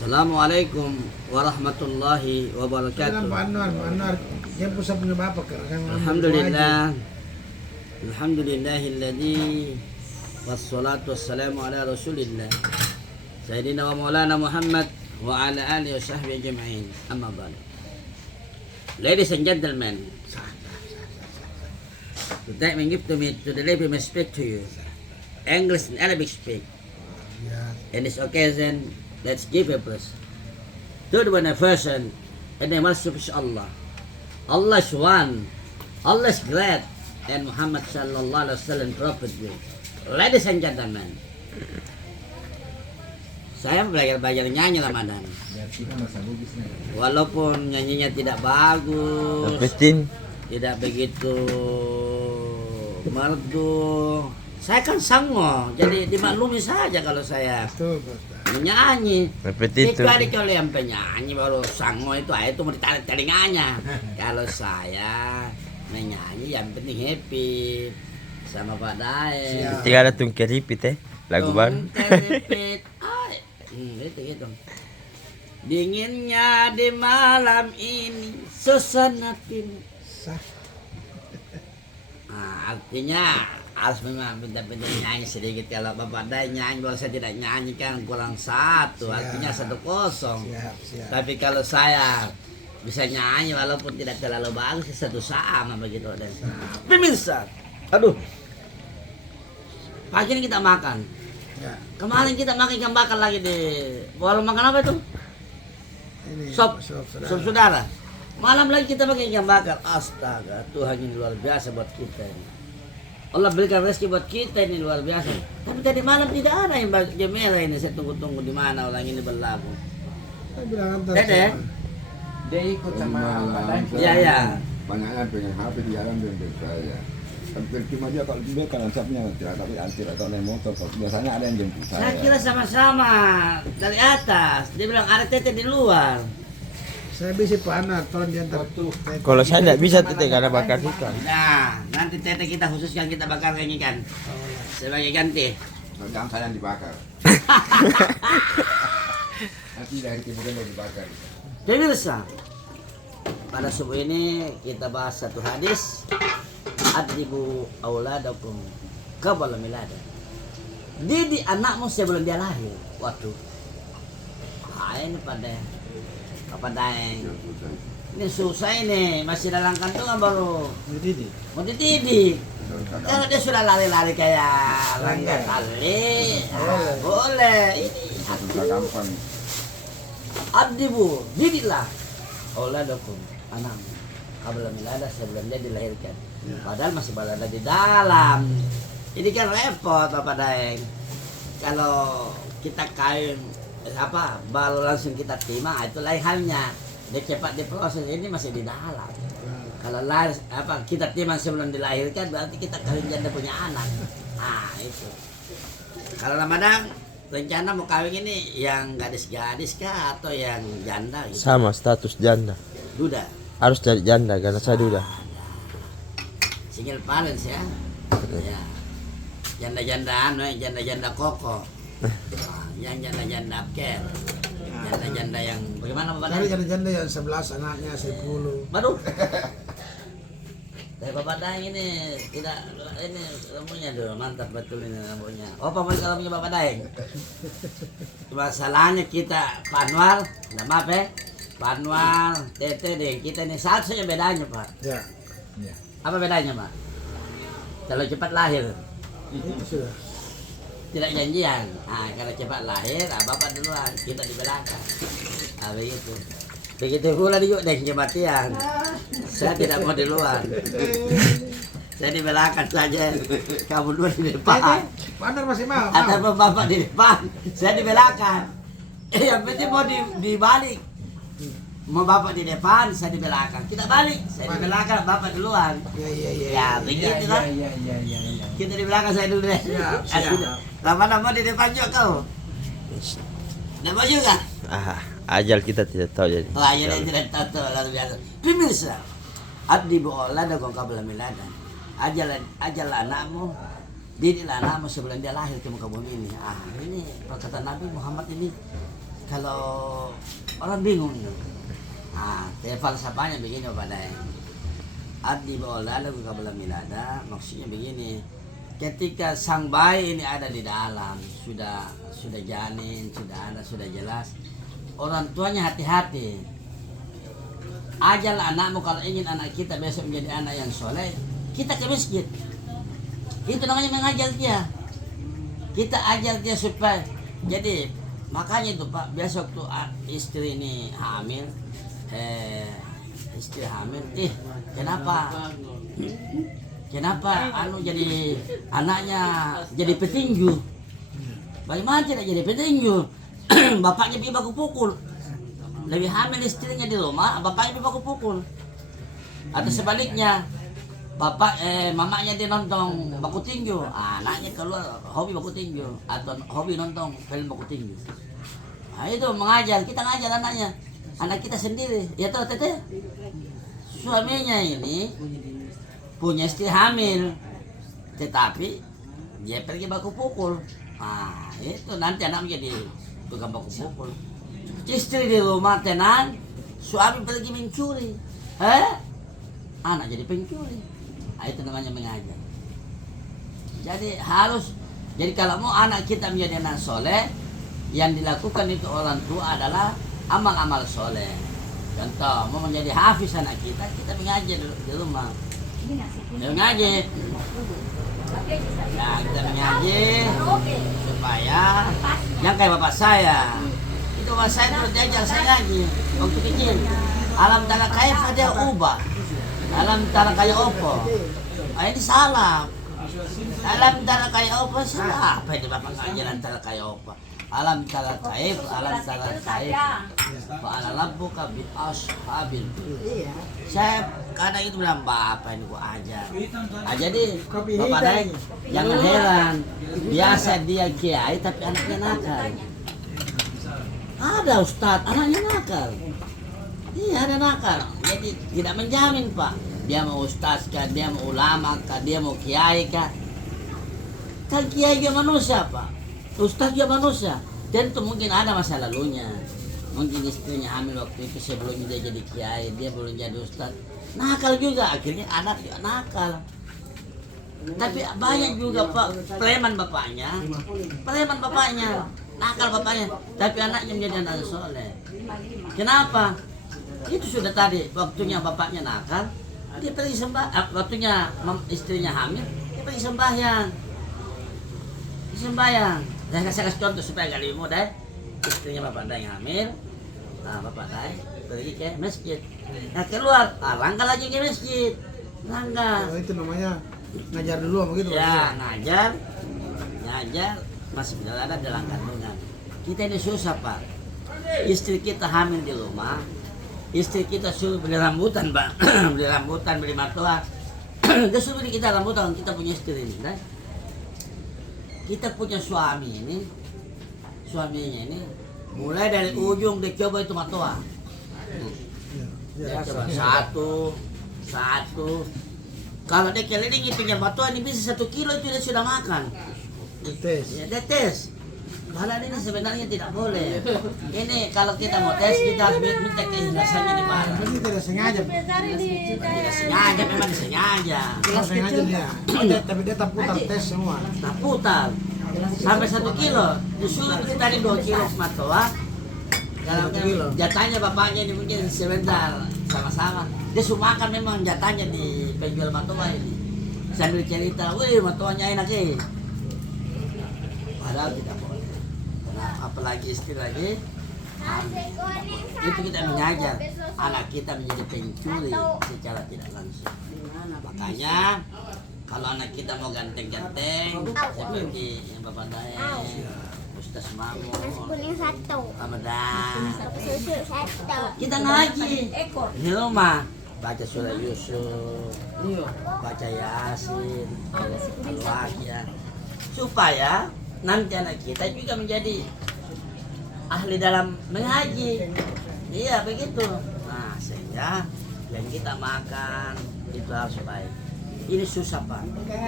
Assalamualaikum warahmatullahi wabarakatuh. Pak Anwar, yang pusat punya bapak kan? Alhamdulillah. Alhamdulillahilladzi wassalatu wassalamu ala Rasulillah Sayyidina wa Maulana Muhammad wa ala alihi wa sahbihi ajma'in. Amma ba'd. Ladies and gentlemen, today we give to me to the lady may speak to you English and Arabic speak. In this occasion, let's give a praise to the one person and the worship is Allah. Allah is one, Allah is great, and Muhammad sallallahu alaihi wasallam prophet you. Ladies and gentlemen, saya belajar nyanyi Ramadan. Walaupun nyanyinya tidak bagus, tidak begitu merdu, saya kan sango, jadi dimaklumi saja kalau saya menyanyi. Jika kalau yang penyanyi baru sango itu mau ditarik telinganya. Kalau saya menyanyi yang penting happy sama Pak Dae. Tidak ada tungkeripit lagu baru. Tungkeripit, gitu. Dinginnya di malam ini suasana timur. Nah, artinya harus memang pintar-pintar nyanyi sedikit. Kalau Bapak Dae nyanyi, kalau saya tidak nyanyi kan kurang satu, artinya 1-0. Tapi kalau saya bisa nyanyi walaupun tidak terlalu bagus, 1 sama begitu. Dan pemirsa, aduh, pagi ini kita makan. Kemarin kita makan ikan bakar lagi di warung makan apa itu? Sop saudara. Malam lagi kita makan ikan bakar. Astaga, Tuhan yang luar biasa buat kita ini. Allah berikan rezeki buat kita ini luar biasa. Tapi tadi malam tidak ada yang merah ini. Saya tunggu-tunggu di mana orang ini berlaku. Dede? Dia ikut sama Iya. Banyaknya pengen HP di jalan dengan saya. Hampir cuma dia kalau dia kan ansapnya tidak tapi antir atau naik motor. Kalau biasanya ada yang jemput saya. Saya kira sama-sama dari atas. Dia bilang ada tete di luar. Saya bisa Pak Anwar, tolong diantar. Kalau saya tidak bisa tete karena bakar ikan. Nah, nanti tete kita khususkan kita bakar ikan sebagai ganti. Jangan saya yang dibakar. Nanti dari timur yang dibakar. Pemirsa, pada subuh ini kita bahas satu hadis. Adribu auladakum qabla miladah. Didik anakmu sebelum dia lahir. Waduh. Ini pada apa Daeng? Ini susah ini, masih dalam kandungan baru mau dididik. Kalau dia sudah lari-lari kayak Rangga Kali, boleh. Ini gampang. Adibu, didiklah auladakum anakmu qabla miladah sebelum dia dilahirkan. Padahal masih berada di dalam. Ini kan repot Bapak Daeng. Kalau kita kawin baru langsung kita terima, itu lain halnya. Dia cepat diproses, ini masih di dalam. Kalau lahir kita terima sebelum dilahirkan berarti kita kawin janda punya anak. Nah itu. Kalau Ramadan rencana mau kawin ini yang gadis-gadis kah atau yang janda gitu? Sama status janda. Duda. Harus cari janda karena saya duda. Single parents ya. Ya. Janda-jandaan, janda-janda koko. Yang janda-janda apker, janda-janda yang bagaimana Bapak? Cari janda-janda yang 11 anaknya 10. Baru. Tapi Bapak Daeng ini tidak ini rambutnya dulu mantap betul ini rambutnya. Oh Pak rambutnya Bapak Daeng. Masalahnya kita Pak Anwar, maaf Pak Anwar, Tete deh kita ini satu saja bedanya Pak. Ya. Apa bedanya Pak? Kalau cepat lahir. Itu sudah. Tidak janjian, karena cepat lahir, bapak duluan, kita di belakang. Begitu. Begitu pula juga dengan kematian. Saya tidak mau di luar. Saya di belakang saja. Kamu dua di depan. Pak Anwar masih mau. Atau bapak di depan, saya di belakang. Yang penting mau di balik. Mau bapak di depan, saya di belakang. Kita balik, saya di belakang, bapak duluan. Ya, begitu kan? Kita di belakang, saya dulu deh. Siap. Lama-lama di depan juga kau. Tidak mau juga? Ajal kita tidak tahu jadi. Oh, ajal tidak tahu luar biasa. Pemirsa, adibu auladakum qabla miladah. Ajal anakmu, didiklah anakmu sebelum dia lahir ke muka bumi ini. Ini perkataan Nabi Muhammad ini kalau orang bingung nih. Nah, falsafahnya begini Bapak Daeng. Abdi ba'ola lagu qabla milada, maksudnya begini. Ketika sang bayi ini ada di dalam, sudah janin, sudah jelas. Orang tuanya hati-hati. Ajal anakmu kalau ingin anak kita besok menjadi anak yang soleh, kita ke masjid. Itu namanya mengajar dia. Kita ajar dia supaya jadi makanya itu Pak, besok tuh istri ini hamil, kenapa jadi anaknya jadi petinju? Bagaimana tidak jadi petinju? Bapaknya pergi baku pukul. Lebih hamil istrinya di rumah, bapaknya pergi baku pukul. Atau sebaliknya, mamanya dia nonton baku tinju, anaknya keluar hobi baku tinju atau hobi nonton film baku tinju. Nah, itu mengajar, kita ngajar anaknya, anak kita sendiri. Ya tahu Teteh, suaminya ini punya istri hamil, tetapi dia pergi baku pukul. Nah, itu nanti anak menjadi tukang baku pukul. Istri di rumah tenang, suami pergi mencuri, anak jadi pencuri. Nah, itu namanya mengajar. Jadi kalau mau anak kita menjadi anak soleh, yang dilakukan itu orang tua adalah amal-amal soleh. Contoh, mau menjadi hafiz anak kita mengajar di rumah. Mengaji. Ya, kita mengaji supaya yang kayak bapak saya. Itu bapak saya terus diajar saya ngaji waktu kecil. Alam tala kaif ada ubah. Alam tala kayak opo. Ini salah. Alam tala kayak opo salah. Apa itu bapak ngaji alam tala kayak opo? Alam tala kaif, alam tala kaif. Fa'ala rabbuka bi ashabil. Saya kadang itu bilang bapak ini gua ajar. Jadi bapak Daeng jangan heran. Biasa dia kiai tapi anaknya nakal. Ada ustadz anaknya nakal. Iya ada nakal. Jadi tidak menjamin Pak. Dia mau ustadz kah, dia mau ulama kah, dia mau kiai kah. Kan kiai juga manusia Pak. Ustadz juga manusia. Dan itu mungkin ada masa lalunya. Mungkin istrinya hamil waktu itu sebelumnya dia jadi kiai, dia belum jadi ustadz. Nakal juga, akhirnya anak juga nakal. Tapi banyak juga Pak, preman bapaknya, nakal bapaknya. Tapi anaknya menjadi anak soleh. Kenapa? Itu sudah tadi, waktunya bapaknya nakal, dia pergi waktunya istrinya hamil, dia pergi sembahyang. Saya kasih contoh supaya gak lebih mudah. Istrinya bapak Daeng hamil, nah bapak Daeng pergi ke masjid. Nah keluar, langkah lagi ke masjid. Langkah. Oh, itu namanya ngajar dulu begitu. Ya, ngajar, masih berada dalam kandungan. Kita ini susah Pak. Istri kita hamil di rumah, istri kita suruh beli rambutan Pak, beli matoa. Dia suruh beli kita rambutan, kita punya istri ini, kan? Kita punya suaminya ini mulai dari ujung dia coba itu matoa. Dia coba satu. Kalau dia kelilingi pinggir matoa ini bisa 1 kilo itu dia sudah makan. Tes. Ya dia tes. Padahal ini sebenarnya tidak boleh. Ini kalau kita mau tes kita harus minta keikhlasannya di mana. Ini tidak sengaja. Tidak sengaja, memang sengaja. Tidak sengaja dia. Tapi dia tak putar tes semua. Tak putar. Sampai 1 kilo. Disuruh tadi 2 kilo matoa. Kalau jatahnya bapaknya ini mungkin sebentar sama-sama. Dia suruh makan memang jatahnya di penjual matoa ini. Sambil cerita, wih matoanya enak Padahal tidak boleh. Nah, apalagi istri lagi. Itu kita mengajar anak kita menjadi pencuri secara tidak langsung. Makanya kalau anak kita mau ganteng-ganteng seperti yang Bapak Daeng, Ustaz Mamun, Ramadan, kita ngaji di rumah, baca surah Yusuf, baca Yasin, Al-Waqiah, supaya nanti anak kita juga menjadi ahli dalam mengaji. Iya begitu. Nah sehingga yang kita makan itu harus baik. Ini susah Pak.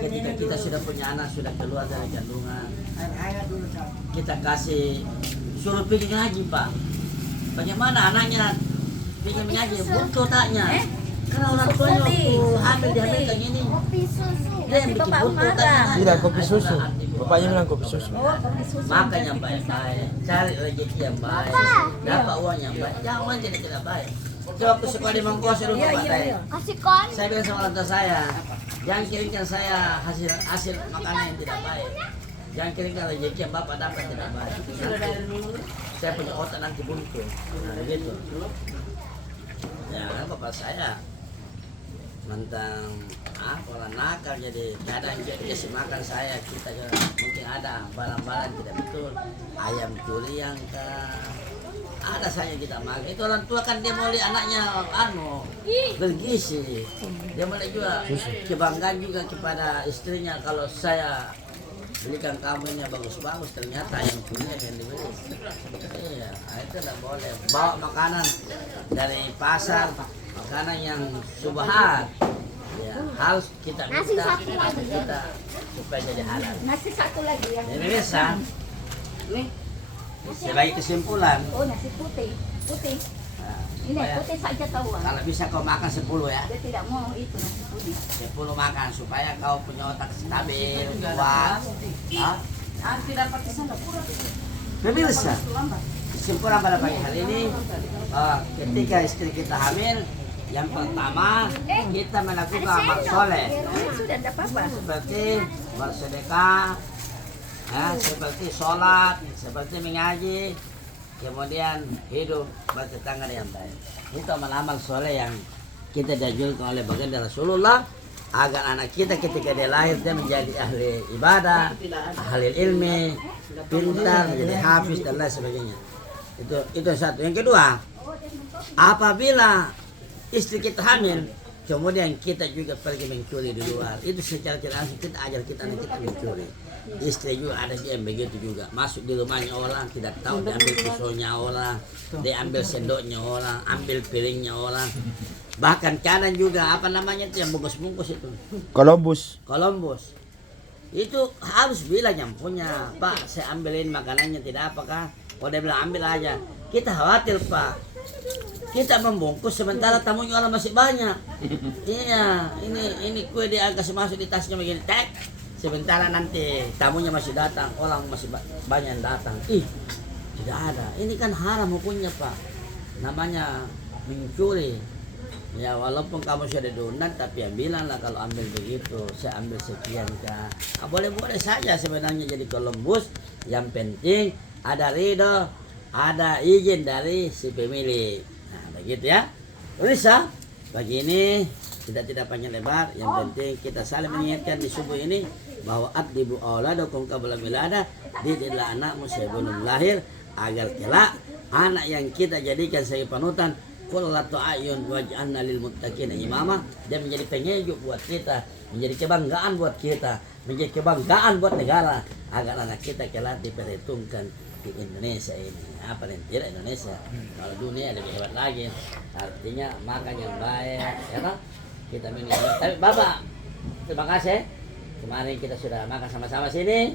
Ketika kita sudah punya anak, sudah keluar dari kandungan, kita kasih suruh pergi ngaji Pak. Bagaimana anaknya pergi ngaji? Buntu taknya. Karena orang tuanya waktu hamil dihamilkan ini. Kopi susu. Dia yang bikin Bapak buntu marah. taknya. Tidak, kopi susu. Bapaknya bilang kopi susu. Oh, kopi susu. Makan yang baik-baik, cari rezeki yang baik, dapat uang yang baik. Jangan tidak baik. Coba waktu sekolah di Mangkos dulu Pak Day. Kasih kon. Saya bilang sama orang tua saya, jangan kirimkan saya hasil makanan yang tidak baik. Jangan kirimkan rezeki yang Bapak dapat tidak baik. Saya punya otak nanti buntu. Nah, begitu. Ya, Bapak saya mentang orang nakal jadi kadang dia kasih makan saya kita juga mungkin ada barang-barang tidak betul ayam curian ada saja kita makan itu orang tua kan dia mau lihat anaknya bergizi dia mau lihat juga kebanggaan juga kepada istrinya kalau saya belikan kamu ini bagus-bagus ternyata ayam curian yang dibeli iya itu tidak boleh bawa makanan dari pasar makanan yang subhan ya harus kita minta kita supaya jadi halal. Nasi satu lagi yang Jadi bisa sebagai kesimpulan oh nasi putih. Putih. nah, Ini supaya putih saja tahu. kalau bisa kau makan 10 ya Dia tidak mau itu nasi putih. 10 makan supaya kau punya otak stabil kuat Tidak pakai sendok. pemirsa kesimpulan pada pagi hari ini ketika istri kita hamil yang pertama kita melakukan amal soleh Sudah tidak apa-apa. seperti bersedekah ya, seperti sholat seperti mengaji kemudian hidup bertetangga yang baik itu amal-amal soleh yang kita dianjurkan oleh baginda Rasulullah agar anak kita ketika dia lahir dia menjadi ahli ibadah ahli ilmi pintar menjadi hafiz dan lain sebagainya itu satu yang kedua apabila istri kita hamil, kemudian kita juga pergi mencuri di luar. Itu secara tidak langsung kita ajar kita anak kita mencuri. Istri juga ada yang begitu juga. Masuk di rumahnya orang, tidak tahu diambil pisaunya orang, diambil sendoknya orang, ambil piringnya orang. Bahkan kadang juga apa namanya itu yang bungkus-bungkus itu. Columbus. Itu harus bilang yang punya, Pak, saya ambilin makanannya tidak apakah? Oh dia bilang ambil aja. Kita khawatir Pak. Kita membungkus sementara tamunya orang masih banyak. Iya, ini kue dia kasih masuk di tasnya begini, tek. Sementara nanti tamunya masih datang, orang masih banyak yang datang. Ih, tidak ada. Ini kan haram hukumnya Pak. Namanya mencuri. Ya walaupun kamu sudah diundang, tapi ya bilanglah kalau ambil begitu, saya ambil sekian Kak. Boleh-boleh saja sebenarnya jadi Columbus. Yang penting ada ridho, ada izin dari si pemilik. Nah begitu ya. Pemirsa, pagi ini tidak panjang lebar. Yang penting kita saling mengingatkan di subuh ini bahwa adibu auladakum qabla wilada, didiklah anakmu sebelum lahir agar kelak anak yang kita jadikan sebagai panutan qurratu ayun waj'alna lil muttaqina imama, dan menjadi penyejuk buat kita, menjadi kebanggaan buat kita, menjadi kebanggaan buat negara agar anak kita kelak diperhitungkan di Indonesia ini. Apa yang tidak Indonesia, kalau dunia lebih hebat lagi. Artinya makan yang baik, ya kan? Kita minum. Tapi Bapak, terima kasih. Kemarin kita sudah makan sama-sama sini.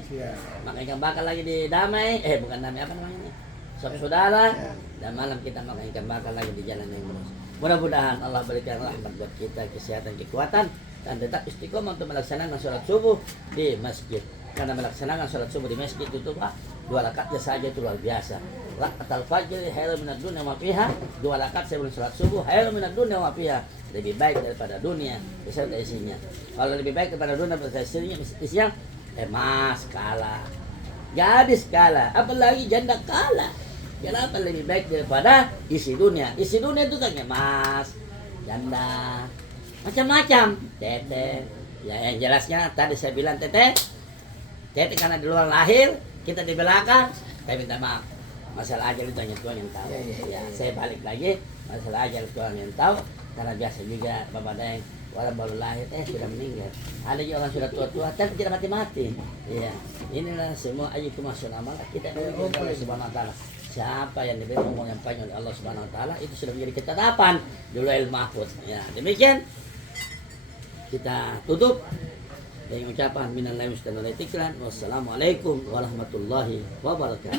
Makan ikan bakar lagi di Damai. Bukan Damai, apa namanya? Sop Saudara. Dan malam kita makan ikan bakar lagi di Jalan yang Lurus. Mudah-mudahan Allah berikan rahmat buat kita, kesehatan, kekuatan, dan tetap istiqomah untuk melaksanakan sholat subuh di masjid. Karena melaksanakan sholat subuh di masjid itu Pak, 2 rakaatnya saja itu luar biasa. Rakaatul fajr khairun minad dunya wa fiha, 2 rakaat sebelum sholat subuh khairun minad dunya wa fiha, lebih baik daripada dunia beserta isinya. Kalau lebih baik daripada dunia beserta isinya, emas kalah, gadis kalah, apalagi janda kalah. Kenapa lebih baik daripada isi dunia? Isi dunia itu kan emas, janda, macam-macam, tete. Ya yang jelasnya tadi saya bilang tete karena di luar lahir, kita di belakang. Saya minta maaf. Masalah ajal itu hanya Tuhan yang tahu. Ya, saya balik lagi, masalah ajal Tuhan yang tahu. Karena biasa juga Bapak Daeng, orang baru lahir sudah meninggal. Ada juga orang sudah tua-tua tapi tidak mati-mati. Iya. Inilah semua ajitu masyaallah amal kita dari Allah Subhanahu wa taala. Siapa yang diberi umur yang panjang oleh Allah Subhanahu wa taala itu sudah menjadi ketetapan di Lauhul Mahfuz. Ya, demikian kita tutup Dengan ucapan minallahi dan wal tikran. Wassalamualaikum warahmatullahi wabarakatuh.